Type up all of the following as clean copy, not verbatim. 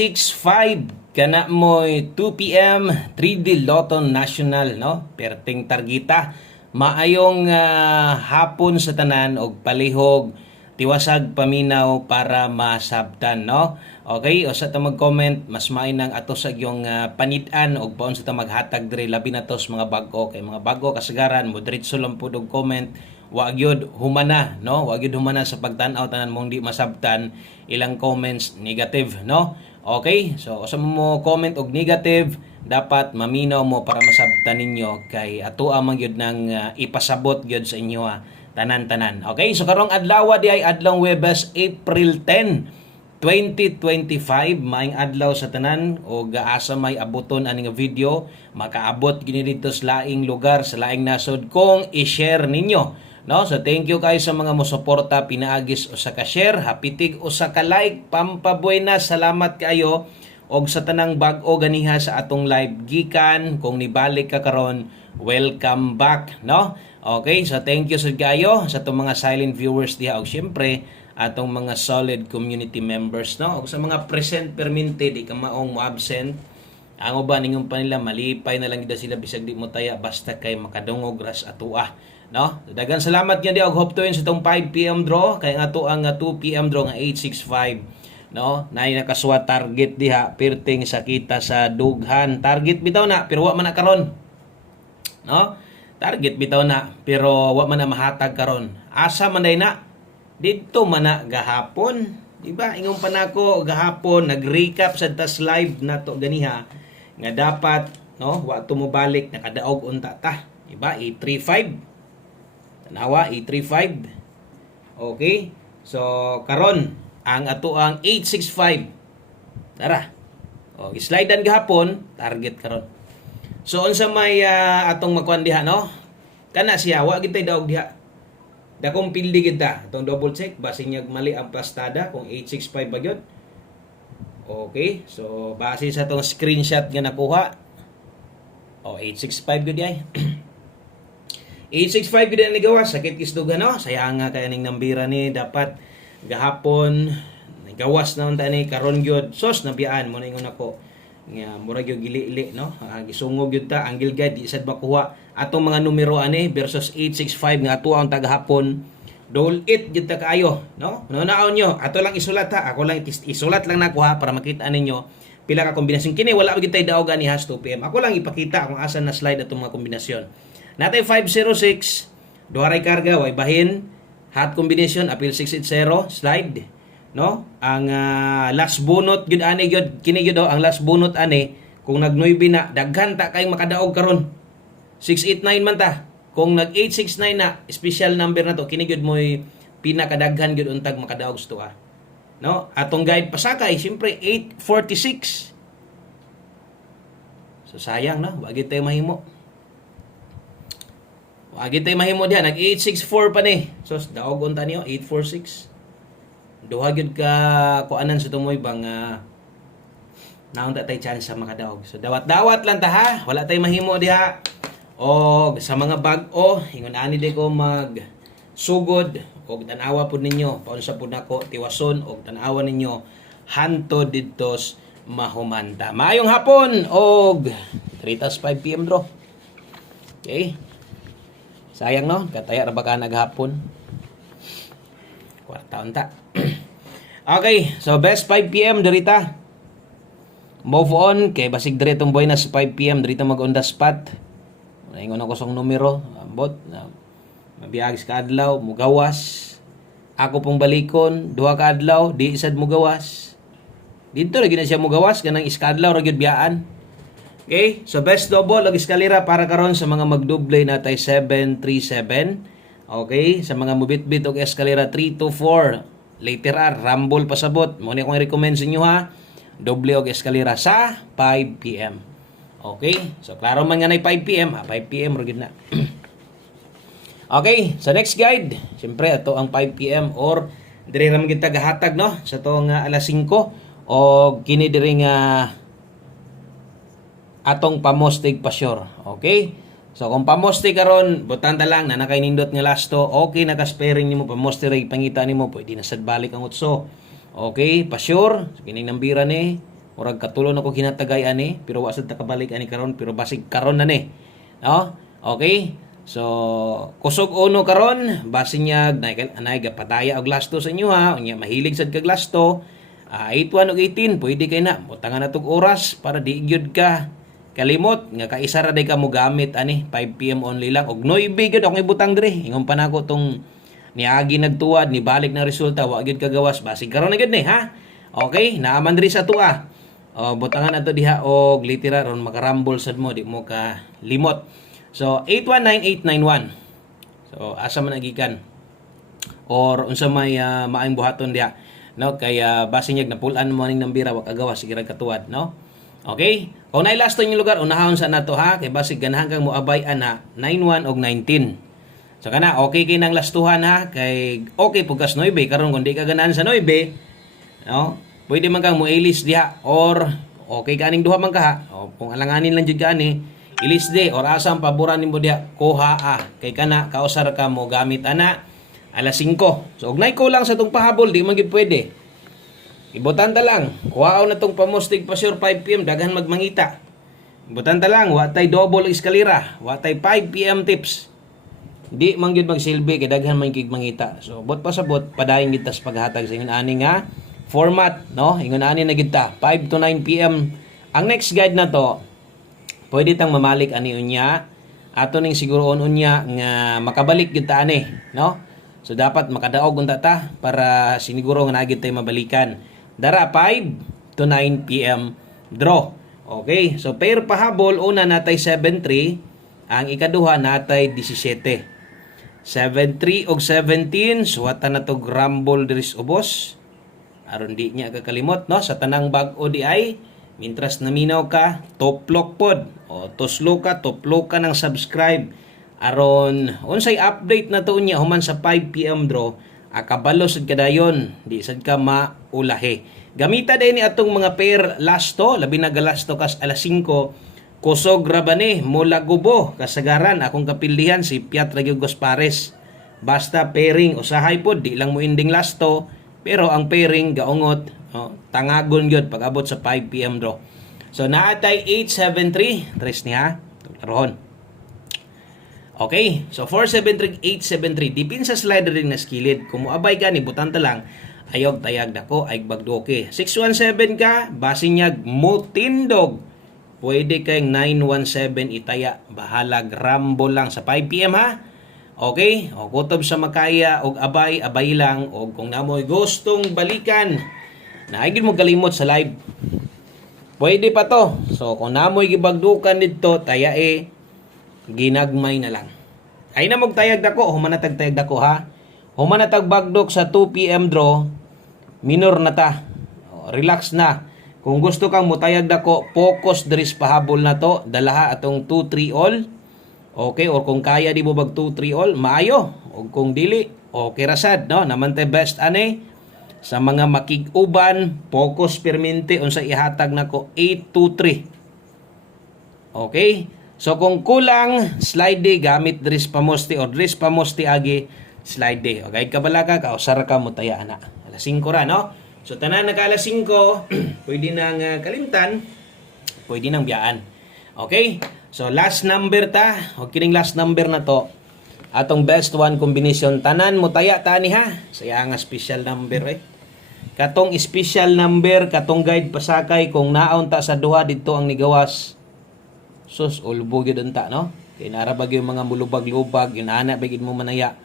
865 kana mo'y 2 PM 3D Lotto National, no? Perting targeta. Maayong hapon sa tanan og palihog tiwasag paminaw para masabtan, no? Okay, o sa ta mag-comment mas mainang ato sa yung panit-an og paon sa ta maghatag diri labi na tos mga bag-o kay mga bag-o kasagaran mo diretso lang pud og comment. Wa gyud humana, no? Wa gyud humana sa pagtan-aw tanan mong di masabtan ilang comments negative, no? Okay? So sa mo comment og negative, dapat maminaw mo para masabtan ninyo kay ato man gyud nang ipasabot gyud sa inyo tanan-tanan. Okay? So karong adlaw di ay adlaw Huwebes, April 10, 2025, maing adlaw sa tanan o gaasa may abuton ani nga video, makaabot gini dito sa laing lugar, sa laing nasod kung i-share ninyo. No, so thank you kayo sa mga mosuporta, pinaagis o sa ka-share, hapitig o sa ka-like, pampabuena, salamat kayo og sa tanang bag-o ganiha sa atong live gikan kung nibalik ka karon, welcome back, no? Okay, so thank you sa kayo sa atong mga silent viewers diha og syempre atong mga solid community members, no? Og sa mga present permente di ka maong mo-absent. Ang uban ningon pa nila malipay na lang gid sila bisag di mo taya basta kay makadungog ras atua, no? Daghang salamat gyud og hope to sa itong 5 PM draw kay nga ato ang 2 PM draw nga 865, no? Nay nakaswa target diha perting sa kita sa dughan. Target bitaw na pero wa man na karon. No? Target bitaw na pero wa man na mahatag karon. Asa man day na? Didto man na gahapon, di ba? Ingon pa nako gahapon nag-recap sa tas live nato ganiha nga dapat, no, wa to mo balik nakadaog unta ta, di ba? 835. Tanawa 835. Okay? So karon ang ato ang 865. Tara. O slide-an gahapon, target karon. So unsa may atong makuan diha, no? Kana siya wa gid tay daog diha. Dakong pildi kita. Itong double check. Basing niya mali ang pastada. Kung 865 ba yun. Okay. So, base sa itong screenshot nga nakuha. O, 865 yun ay. 865 yun ang nagawa. Sakit kisdugan, no? Sayang nga kaya ning nambira ni. Dapat gahapon. Nagawas na unta ni. Karon yun. Sos, nabiyaan mo na ingon ako. Nga, murag yung gili-ili, no? Gisungog yun ta. Angle guide, di sad makuha. Atong mga numero ani versus 865 nga ato ang tagahapon. Dole it jud ta kaayo, no? Nunaon nyo. Ato lang isulat ha. Ako lang isulat lang nako ha para makita ninyo pila ka kombinasyon. Kini wala gyud tay daog ani has 2 PM. Ako lang ipakita kung asa na slide atong mga kombinasyon. Natay 506, duha ray karga, way bahin, hot combination, appeal 680, slide, no? Ang last bunot gyud ani gyud kini gyud ang last bunot ani kung nag-9 na daghan ta kay makadaog karon. 689 man ta. Kung nag 869 na, special number na to, kini gyud mo'y pinakadaghan gyud untag makadaog sto no? Atong guide pasakay, siyempre 846. So sayang, no? Wa gyud tay mahimo. Wa gyud tay mahimo diha, nag 864 pa ni. So daog unta niyo 846. Duha gyud ka kuanan sa tumoy bang naon ta tay chance sa makadaog. So dawat-dawat lang ta ha. Wala tay mahimo diha. O sa mga bag-o, ingon ani di ko mag sugod og tanawa pud ninyo, paunsa pud nako tiwason og tanawa ninyo hanto didtos mahumanta. Maayong hapon og 3:05 PM draw. Okay? Sayang no, kataya ra ba ka naghapon? Kwarta unta. Okay, so best 5 PM dirita. Move on kay basig dire tong boy na sa 5 PM dirita mag on the spot. Ingon ako sang numero, ambot na mabiyagis ka adlaw, mugawas. Ako pong balikon, duha ka adlaw, di isad mugawas. Dito lagi na siya mugawas kanang iskadlaw ra gyud biyaan. Okay? So best double og eskalera para karon sa mga magduble natay 737. Okay? Sa mga mubit-bit og eskalera 3 to 4. Later rumble pasabot. Mo ni akong i-recommend sa inyo ha. Doble og eskalera sa 5 PM. Okay? So, klaro man nga na 5 PM. 5 PM, rugid na. Okay, sa next guide. Siyempre, ito ang 5 PM or diri naman kita gahatag, no? Sa itong alas 5. O kini diri nga atong pamostig pa sure. Okay? So, kung pamostig karon butan ta lang na nakainindot nga lasto, okay, naka-sparing nimo pamostig ray pangita nimo, pwede na sad balik ang utso. Okay, pa sure. So, kining nambira ni Murag katulo na ko hinatagay ani, pero wa sad ta kabalik ani karon, pero basig karon na ni. No? Okay? So, kusog uno karon, basinyag nay pataya og lasto sa inyo ha. Unya mahilig sad kag lasto. 81 ug 18 pwede kay na butangan natog oras para di gyud ka kalimot nga kaisa ra day ka mo gamit ani 5 PM only lang og 9 gyud akong ibutang diri. Ingon pa nako tong niagi nagtuwad ni balik na resulta wa gyud kagawas basig karon na gyud ni ha. Okay, naaman diri sa tuwa. Butangan ato diha og litera ron makarambol sad mo di mo ka limot. So 819891. So asa man nagikan or unsa may maayong buhaton diha, no? Kaya basinyag napulan mo ning nambira wa kagawas sige ra katuwad, no? Okay? Kung naay last yung lugar unahon sa nato ha kay basig ganahan kang moabay ana 91 og 19. So kana okay kay nang lastuhan ha kay okay pugkas 9 karon kun di ka ganahan sa 9, no? Pwede man kang moilis diha or okay kaning duha man ka ha. O kung alanganin lang jud ka ani ilis de or asang paboran nimo diha kuha kay kana kausar ka mo gamit ana alas 5. So ugnay ko lang sa tong pahabol di man gyud pwede. Ibutan ta lang. Kuhaon na tong pamustig pa sure 5 PM daghan magmangita. Ibutan ta lang wa tay double eskalera, wa tay 5 PM tips. Di man gyud magsilbi kay daghan man gyud mangita. So bot pa sa bot padayon gid tas paghatag sa ingon ani nga format, no? Ingon ani na gid ta 5 to 9 PM. Ang next guide na to pwede tang mamalik ani unya ato ning siguroon unya nga makabalik gyud ta ani, no? So dapat makadaog unta ta para siniguro nga naagid tay mabalikan. Dara 5 to 9 PM draw. Okay, so pair pahabol una natay 7-3, ang ikaduha natay 17. 7-3 og 17 suwatan na to grumble diris ubos. Aron di niya kakalimot, no? Sa tanang bag-o di ay mintras naminaw ka, toplok pod. O toslo ka ng subscribe. Aron unsay update na to niya human sa 5 PM draw, akabalo sad kadayon, di sad ka maulahi. Gamita din ni atong mga pair lasto, labi na galasto kas alas 5. Kusog rabani mula gubo kasagaran akong kapildihan si Piat Ragyugos Pares. Basta pairing usahay pod di lang mo ending lasto, pero ang pairing gaungot, tangagon gyud pag abot sa 5 PM draw. So naatay 873 tres niya rohon. Okay, so 473 873 dipin sa slider din na skilid. Kung moabay ka ni butanta lang ayog tayag dako ay bagdoke. 617 ka basinyag mutindog. Pwede kayong 917 itaya bahala grambo lang sa 5 PM ha. Okay, o kutob sa makaya og abay lang og kung namoy gustong balikan naagid mo kalimot sa live. Pwede pa to. So kung namoy gibagdukan didto taya ginagmay na lang. Ay na mog tayag dako, humanatag tayag dako ha. Humanatag bagdok sa 2 PM draw, minor na ta. Relax na. Kung gusto kang mutayag dako, focus dris pahabol na to, dalaha atong 2-3 all. Okay, or kung kaya di mo bag 2-3 all, maayo. O kung dili, okay rasad, no? Naman te best ane. Sa mga makig-uban, focus permente unsa ihatag nako 8-2-3. Okay? So kung kulang, slide day gamit dris pamosti or dris pamosti agi slide day. Okay, kabala ka kausar ka mo taya ana. Alas 5 ra, no? So tanan naka alas 5, pwede nang kalimtan, pwede nang biyaan. Okay? So last number ta, o kining last number na to. Atong best one combination tanan mo taya tani ha. Saya nga special number Katong special number, katong guide pasakay kung naon ta sa duha didto ang nigawas. Sus, ulbo gyud unta, no? Kay nara bag yung mga mulubag-lubag, yung ana bagid mo manaya.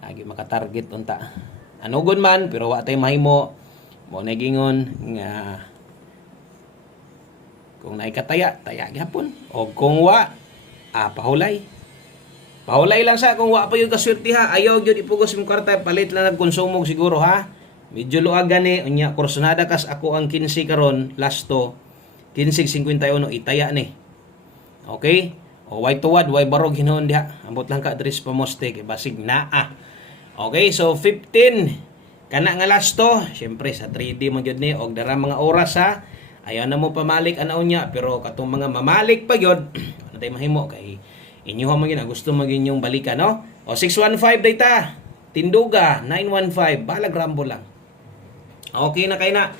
Lagi maka-target unta. Anugon man pero wa tay mahimo. Mo nagingon nga kung naikataya, taya gyapon. O kung wa, pahulay. Pahulay lang sa kung wa pa yung kaswerte ha. Ayaw gyud ipugos mo kwarta, palit lang nagkonsumog siguro ha. Medyo luag gani unya kursunada kas ako ang 15 karon lasto 15.51 itaya ni. Okay? O way tuwad, way barog hinuon diha. Ambot lang ka adres pamoste kay basig naa. Okay, so 15 kana nga lasto, syempre sa 3D man gyud ni og dara mga oras ha. Ayaw na mo pamalik ana unya pero katong mga mamalik pa gyud ano tay mahimo kay inyo man gyud gusto magin yung balikan, no? O 615 data. Tinduga 915 balag rambo lang. Okay na kay na.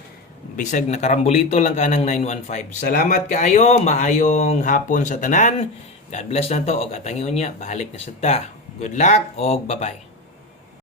Bisag nakarambulito lang ka ng 915. Salamat kaayo, maayong hapon sa tanan. God bless na to, o katangion niya, balik na sa ta. Good luck, o bye-bye.